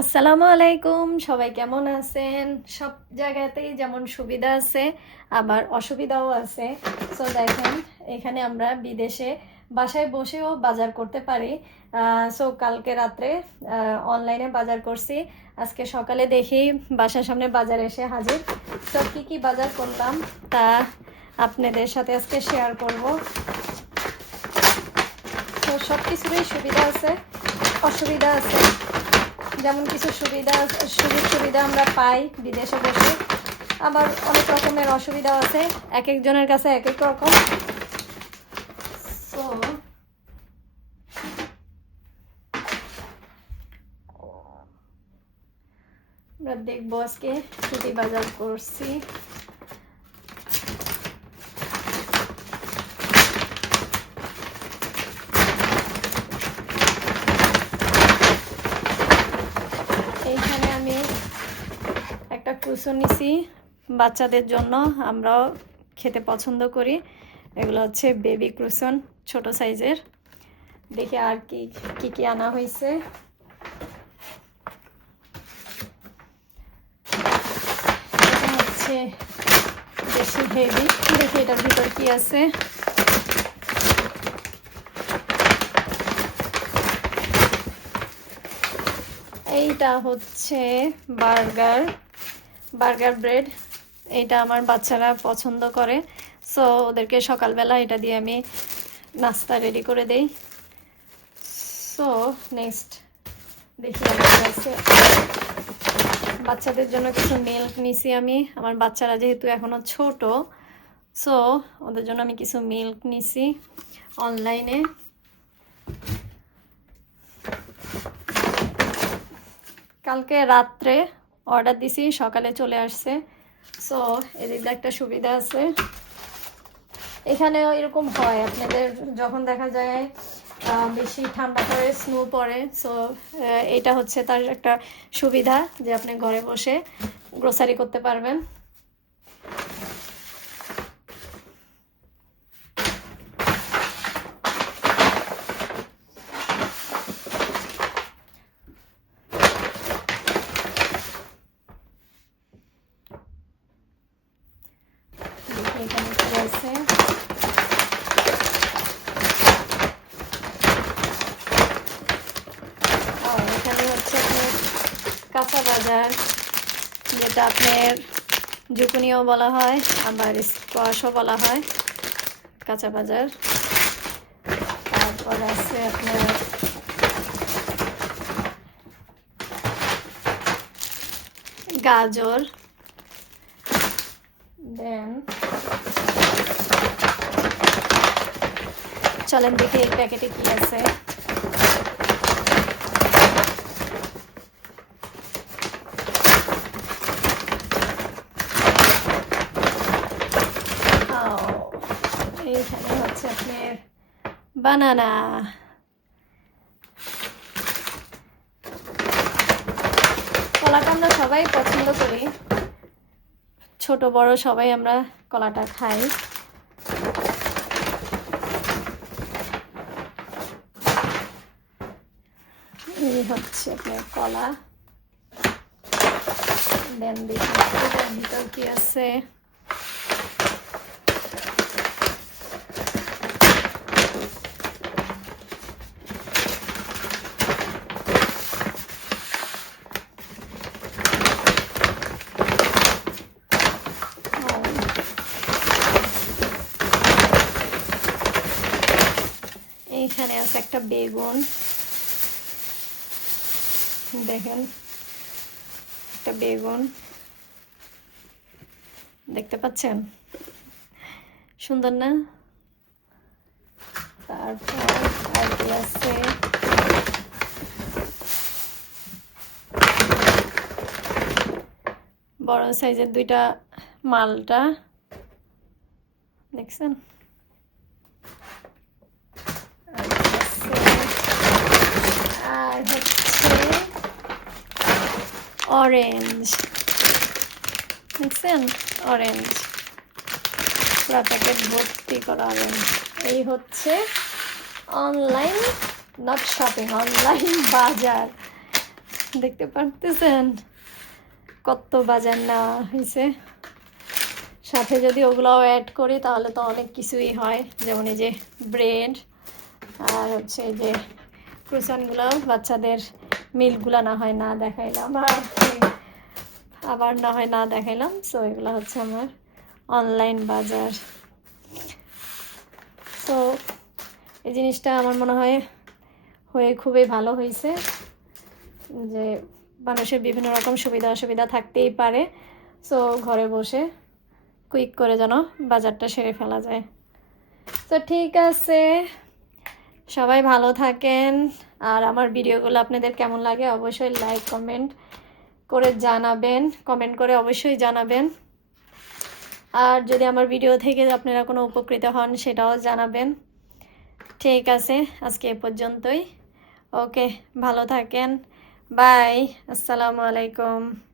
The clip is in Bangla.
আসসালামু আলাইকুম, সবাই কেমন আছেন? সব জায়গাতেই যেমন সুবিধা আছে, আবার অসুবিধাও আছে। সো দেখেন, এখানে আমরা বিদেশে বাসায় বসেও বাজার করতে পারি। সো কালকে রাত্রে অনলাইনে বাজার করছি। আজকে সকালে দেখি বাসার সামনে বাজার এসে হাজির। সো কী কী বাজার করলাম, তা আপনাদের সাথে আজকে শেয়ার করব। তো সব কিছুরই সুবিধা আছে, অসুবিধা আছে। যেমন কিছু সুবিধা, সুযোগ সুবিধা আমরা পাই বিদেশে বসে। আবার অনেক রকমের অসুবিধা আছে, এক একজনের কাছে এক এক রকম। সো আমরা দেখব আজকে ছুটি বাজার করছি এইখানে আমি একটা কুসো নিছি বাচ্চাদের জন্য আমরাও খেতে পছন্দ করি। এগুলো হচ্ছে বেবি ক্রুসন ছোট সাইজের। দেখি আর কি কি কি আনা হয়েছে। হচ্ছে বেশি হেভি দেখি এটার ভিতর কি আছে। এইটা হচ্ছে বার্গার। বার্গার ব্রেড, এটা আমার বাচ্চারা পছন্দ করে। সো ওদেরকে সকালবেলা এটা দিয়ে আমি নাস্তা রেডি করে দেই। সো নেক্সট দেখি বাচ্চাদের জন্য কিছু মিল্ক নিছি আমি। আমার বাচ্চারা যেহেতু এখনও ছোট সো ওদের জন্য আমি কিছু মিল্ক নিছি অনলাইনে কালকে রাত্রে অর্ডার দিছি, সকালে চলে আসছে। সো এদিক একটা সুবিধা আছে। এখানেও এরকম হয়, আপনাদের যখন দেখা যায় বেশি ঠান্ডা পড়ে, স্নো পড়ে সো এটা হচ্ছে তার একটা সুবিধা যে আপনি ঘরে বসে গ্রোসারি করতে পারবেন দেখি এখানে কি আছে ও, এখানে হচ্ছে আপনার কাঁচা যেটা আপনার জুকুনিও বলা হয়, আবার স্কোয়াশও বলা হয়, কাঁচা বাজার। তারপর আছে আপনার গাজর দেন চলেন দেখি এই প্যাকেটে কি আছে। এইখানে হচ্ছে আপনার বানানা। কলাটা আমরা সবাই পছন্দ করি। ছোট বড় সবাই আমরা কলাটা খাই। এই হচ্ছে আপনার কলা। দেন ভিতর কি আছে। এইখানে আছে একটা বেগুন। দেখেন, একটা বেগুন। দেখতে পাচ্ছেন? সুন্দর না? তারপর আছে। বড় সাইজের দুইটা মালটা। দেখছেন আর হচ্ছে অরেঞ্জ দেখছেন অরেঞ্জ পুরা প্যাকেট ভর্তি করা অরেঞ্জ এই হচ্ছে অনলাইন নট শপিং অনলাইন বাজার। দেখতে পারতেছেন? কত বাজার নেওয়া হয়েছে। সাথে যদি ওগুলোও অ্যাড করি, তাহলে তো অনেক কিছুই হয়। যেমন এই যে ব্রেড আর হচ্ছে যে ক্রুসানগুলো বাচ্চাদের মিলগুলো না হয় না দেখাইলাম, আর আবার না হয় না দেখাইলাম। সো এগুলো হচ্ছে আমার অনলাইন বাজার। তো এই জিনিসটা আমার মনে হয় হয়ে খুবই ভালো হয়েছে যে মানুষের বিভিন্ন রকম সুবিধা অসুবিধা থাকতেই পারে। সো ঘরে বসে কুইক করে যেন বাজারটা সেরে ফেলা যায়। তো ঠিক আছে সবাই ভালো থাকেন। আর আমার ভিডিওগুলো আপনাদের কেমন লাগে অবশ্যই লাইক কমেন্ট করে জানাবেন। কমেন্ট করে অবশ্যই জানাবেন। আর যদি আমার ভিডিও থেকে আপনারা কোনো উপকৃত হন, সেটাও জানাবেন। ঠিক আছে, আজকে এ পর্যন্তই। ওকে, ভালো থাকেন। বাই আসসালামু আলাইকুম।